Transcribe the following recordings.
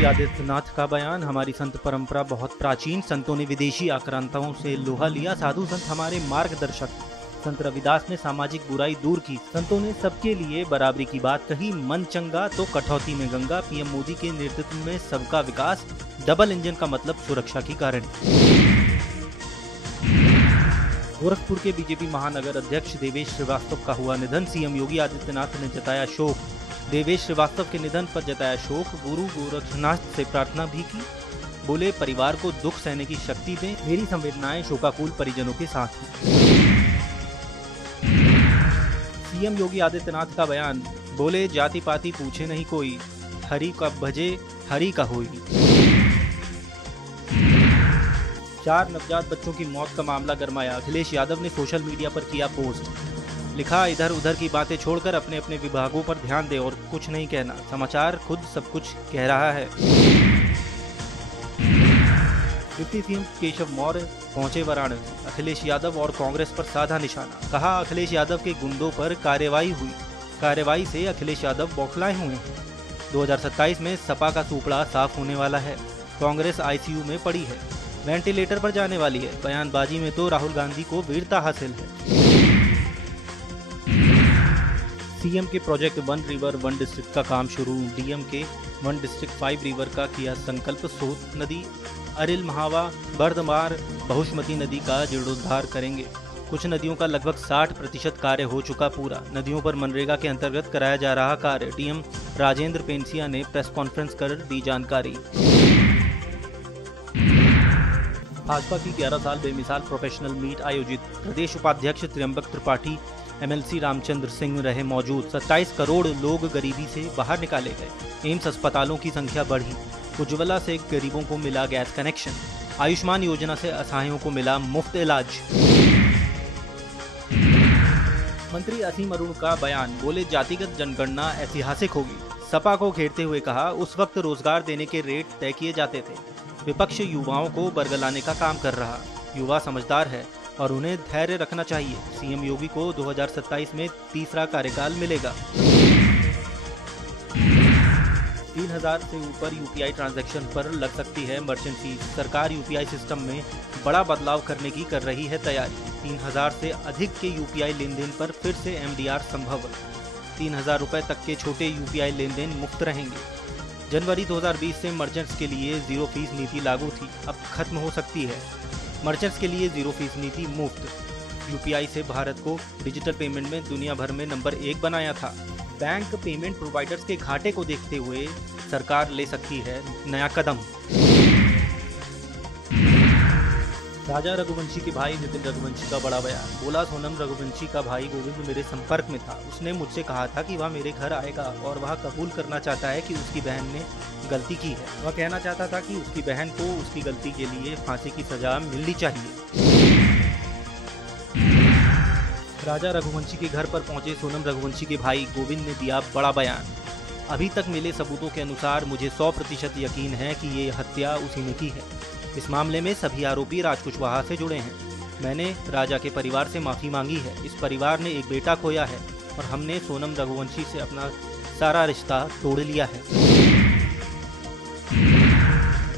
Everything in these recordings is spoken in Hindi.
योगी आदित्यनाथ का बयान। हमारी संत परंपरा बहुत प्राचीन, संतों ने विदेशी आक्रांताओं से लोहा लिया, साधु संत हमारे मार्गदर्शक। संत रविदास ने सामाजिक बुराई दूर की, संतों ने सबके लिए बराबरी की बात कही। मन चंगा तो कटौती में गंगा। पीएम मोदी के नेतृत्व में सबका विकास, डबल इंजन का मतलब सुरक्षा की गारंटी। गोरखपुर के बीजेपी महानगर अध्यक्ष देवेश श्रीवास्तव का हुआ निधन। सीएम योगी आदित्यनाथ ने जताया शोक। देवेश श्रीवास्तव के निधन पर जताया शोक। गुरु गोरखनाथ से प्रार्थना भी की। बोले, परिवार को दुख सहने की शक्ति दें, मेरी संवेदनाएं शोकाकुल परिजनों के साथ हैं। सीएम योगी आदित्यनाथ का बयान। बोले, जाति पाति पूछे नहीं कोई, हरि का भजे हरि का होई। 4 नवजात बच्चों की मौत का मामला गरमाया। अखिलेश यादव ने सोशल मीडिया पर किया पोस्ट। लिखा, इधर उधर की बातें छोड़कर अपने अपने विभागों पर ध्यान दे और कुछ नहीं कहना, समाचार खुद सब कुछ कह रहा है। डिप्टी सीएम केशव मौर्य पहुंचे वाराणसी। अखिलेश यादव और कांग्रेस पर साधा निशाना। कहा, अखिलेश यादव के गुंडों पर कार्रवाई हुई, कार्रवाई से अखिलेश यादव बौखलाए हुए हैं। 2027 में सपा का सूपड़ा साफ होने वाला है। कांग्रेस आईसीयू में पड़ी है, वेंटिलेटर पर जाने वाली है। बयानबाजी में तो राहुल गांधी को वीरता हासिल है। सीएम के प्रोजेक्ट 1 रिवर 1 डिस्ट्रिक्ट का काम शुरू। डीएम के 1 डिस्ट्रिक्ट 5 रिवर का किया संकल्प। सोत नदी, अरिल, महावा, बर्दमार, बहुष्मती नदी का जीर्णोद्धार करेंगे। कुछ नदियों का लगभग 60% कार्य हो चुका पूरा। नदियों पर मनरेगा के अंतर्गत कराया जा रहा कार्य। डीएम राजेंद्र पेंसिया ने प्रेस कॉन्फ्रेंस कर दी जानकारी। भाजपा की 11 साल बेमिसाल प्रोफेशनल मीट आयोजित। प्रदेश उपाध्यक्ष त्र्यंबक त्रिपाठी, एमएलसी रामचंद्र सिंह रहे मौजूद। 27 करोड़ लोग गरीबी से बाहर निकाले गए। एम्स अस्पतालों की संख्या बढ़ी। उज्ज्वला से गरीबों को मिला गैस कनेक्शन। आयुष्मान योजना से असहायों को मिला मुफ्त इलाज। मंत्री असीम अरुण का बयान। बोले, जातिगत जनगणना ऐतिहासिक होगी। सपा को घेरते हुए कहा, उस वक्त रोजगार देने के रेट तय किए जाते थे। विपक्ष युवाओं को बरगलाने का काम कर रहा। युवा समझदार है और उन्हें धैर्य रखना चाहिए। सीएम योगी को 2027 में तीसरा कार्यकाल मिलेगा। 3000 से ऊपर यूपीआई ट्रांजैक्शन पर लग सकती है मर्चेंट फीस। सरकार यूपीआई सिस्टम में बड़ा बदलाव करने की कर रही है तैयारी। 3000 से अधिक के यूपीआई लेन देन पर फिर से एमडीआर संभव। 3000 रुपए तक के छोटे यूपीआई लेन देन मुफ्त रहेंगे। जनवरी 2020 से मर्चेंट्स के लिए 0 फीस नीति लागू थी, अब खत्म हो सकती है। मर्चेंट्स के लिए 0 फीस नीति मुफ्त। यूपीआई से भारत को डिजिटल पेमेंट में दुनिया भर में नंबर 1 बनाया था। बैंक पेमेंट प्रोवाइडर्स के घाटे को देखते हुए सरकार ले सकती है नया कदम। राजा रघुवंशी के भाई नितिन रघुवंशी का बड़ा बयान। बोला, सोनम रघुवंशी का भाई गोविंद मेरे संपर्क में था। उसने मुझसे कहा था कि वह मेरे घर आएगा और वह कबूल करना चाहता है कि उसकी बहन ने गलती की है। वह कहना चाहता था कि उसकी बहन को उसकी गलती के लिए फांसी की सजा मिलनी चाहिए। राजा रघुवंशी के घर पर पहुंचे सोनम रघुवंशी के भाई गोविंद ने दिया बड़ा बयान। अभी तक मिले सबूतों के अनुसार मुझे 100% यकीन है कि ये हत्या उसी ने की है। इस मामले में सभी आरोपी राज कुशवाहा से जुड़े हैं। मैंने राजा के परिवार से माफी मांगी है। इस परिवार ने एक बेटा खोया है और हमने सोनम रघुवंशी से अपना सारा रिश्ता तोड़ लिया है।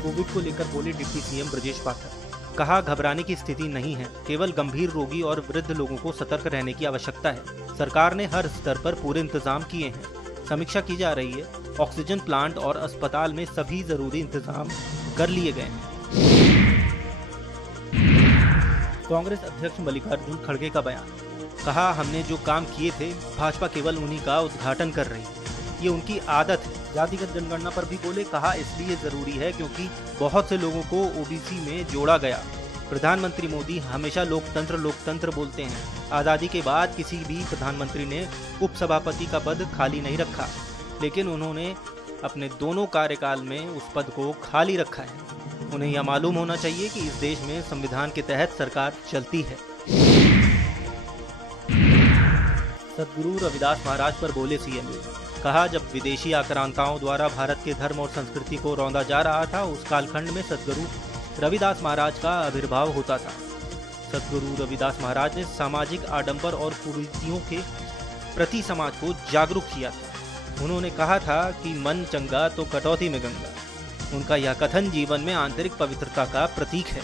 कोविड को लेकर बोले डिप्टी सीएम ब्रजेश पाठक। कहा, घबराने की स्थिति नहीं है, केवल गंभीर रोगी और वृद्ध लोगों को सतर्क रहने की आवश्यकता है। सरकार ने हर स्तर पर पूरे इंतजाम किए हैं। समीक्षा की जा रही है। ऑक्सीजन प्लांट और अस्पताल में सभी जरूरी इंतजाम कर लिए गए हैं। कांग्रेस अध्यक्ष मल्लिकार्जुन खड़गे का बयान। कहा, हमने जो काम किए थे भाजपा केवल उन्हीं का उद्घाटन कर रही है, ये उनकी आदत है। जातिगत जनगणना पर भी बोले। कहा, इसलिए जरूरी है क्योंकि बहुत से लोगों को ओबीसी में जोड़ा गया। प्रधानमंत्री मोदी हमेशा लोकतंत्र लोकतंत्र बोलते हैं। आज़ादी के बाद किसी भी प्रधानमंत्री ने उपसभापति का पद खाली नहीं रखा, लेकिन उन्होंने अपने दोनों कार्यकाल में उस पद को खाली रखा है। उन्हें यह मालूम होना चाहिए कि इस देश में संविधान के तहत सरकार चलती है। सद्गुरु रविदास महाराज पर बोले सीएम। कहा, जब विदेशी आक्रांताओं द्वारा भारत के धर्म और संस्कृति को रौंदा जा रहा था, उस कालखंड में सद्गुरु रविदास महाराज का आविर्भाव होता था। सद्गुरु रविदास महाराज ने सामाजिक आडंबर और कुरीतियों के प्रति समाज को जागरूक किया था। उन्होंने कहा था कि मन चंगा तो कटौती में गंगा। उनका यह कथन जीवन में आंतरिक पवित्रता का प्रतीक है।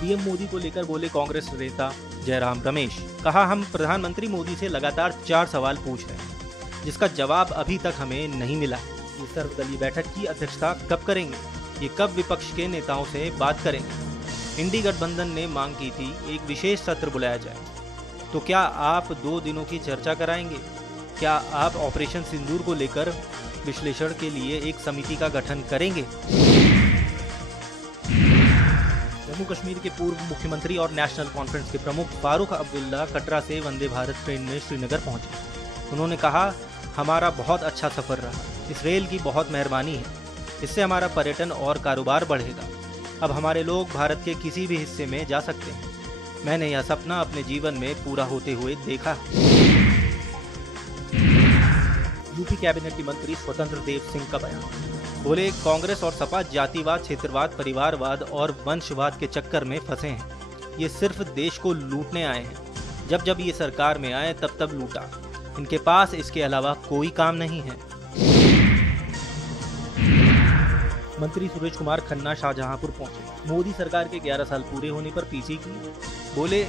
पीएम मोदी को लेकर बोले कांग्रेस नेता जयराम रमेश। कहा, हम प्रधानमंत्री मोदी से लगातार 4 सवाल पूछ रहे हैं जिसका जवाब अभी तक हमें नहीं मिला। ये सर्वदलीय बैठक की अध्यक्षता कब करेंगे? ये कब विपक्ष के नेताओं से बात करेंगे? इंडी गठबंधन ने मांग की थी एक विशेष सत्र बुलाया जाए, तो क्या आप 2 दिनों की चर्चा कराएंगे? क्या आप ऑपरेशन सिंदूर को लेकर विश्लेषण के लिए एक समिति का गठन करेंगे? जम्मू कश्मीर के पूर्व मुख्यमंत्री और नेशनल कॉन्फ्रेंस के प्रमुख फारूक अब्दुल्ला कटरा से वंदे भारत ट्रेन में श्रीनगर पहुंचे। उन्होंने कहा, हमारा बहुत अच्छा सफर रहा, इस रेल की बहुत मेहरबानी है, इससे हमारा पर्यटन और कारोबार बढ़ेगा। अब हमारे लोग भारत के किसी भी हिस्से में जा सकते हैं। मैंने यह सपना अपने जीवन में पूरा होते हुए देखा। यूपी कैबिनेट के मंत्री स्वतंत्र देव सिंह का बयान। बोले, कांग्रेस और सपा जातिवाद, क्षेत्रवाद, परिवारवाद और वंशवाद के चक्कर में फंसे हैं। ये सिर्फ देश को लूटने आए हैं। जब जब ये सरकार में आए तब तब लूटा। इनके पास इसके अलावा कोई काम नहीं है। मंत्री सुरेश कुमार खन्ना शाहजहांपुर पहुंचे। मोदी सरकार के 11 साल पूरे होने पर पीसी की। बोले,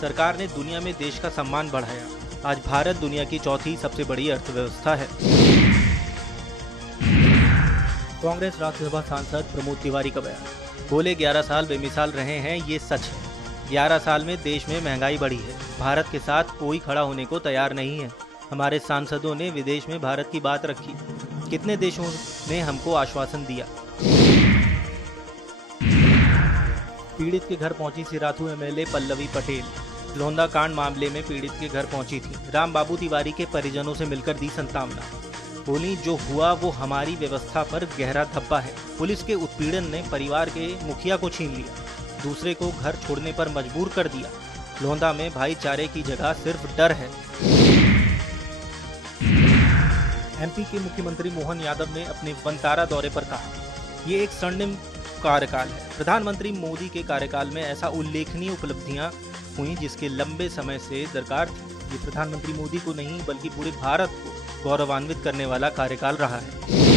सरकार ने दुनिया में देश का सम्मान बढ़ाया। आज भारत दुनिया की 4थी सबसे बड़ी अर्थव्यवस्था है। कांग्रेस राज्यसभा सांसद प्रमोद तिवारी का बयान। बोले, 11 साल बेमिसाल रहे हैं, ये सच है। 11 साल में देश में महंगाई बढ़ी है। भारत के साथ कोई खड़ा होने को तैयार नहीं है। हमारे सांसदों ने विदेश में भारत की बात रखी। कितने देशों ने हमको आश्वासन दिया। पीड़ित के घर पहुंची सिराथू एमएलए पल्लवी पटेल। लोंदा कांड मामले में पीड़ित के घर पहुंची थी। राम बाबू तिवारी के परिजनों से मिलकर दी सांत्वना। बोली, जो हुआ वो हमारी व्यवस्था पर गहरा धब्बा है। पुलिस के उत्पीड़न ने परिवार के मुखिया को छीन लिया, दूसरे को घर छोड़ने पर मजबूर कर दिया। लोंदा में भाईचारे की जगह सिर्फ डर है। एमपी के मुख्यमंत्री मोहन यादव ने अपने वनतारा दौरे पर कहा, ये एक स्वर्णिम कार्यकाल है। प्रधानमंत्री मोदी के कार्यकाल में ऐसा उल्लेखनीय उपलब्धियां हुई जिसके लंबे समय से दरकार थी। ये प्रधानमंत्री मोदी को नहीं बल्कि पूरे भारत को गौरवान्वित करने वाला कार्यकाल रहा है।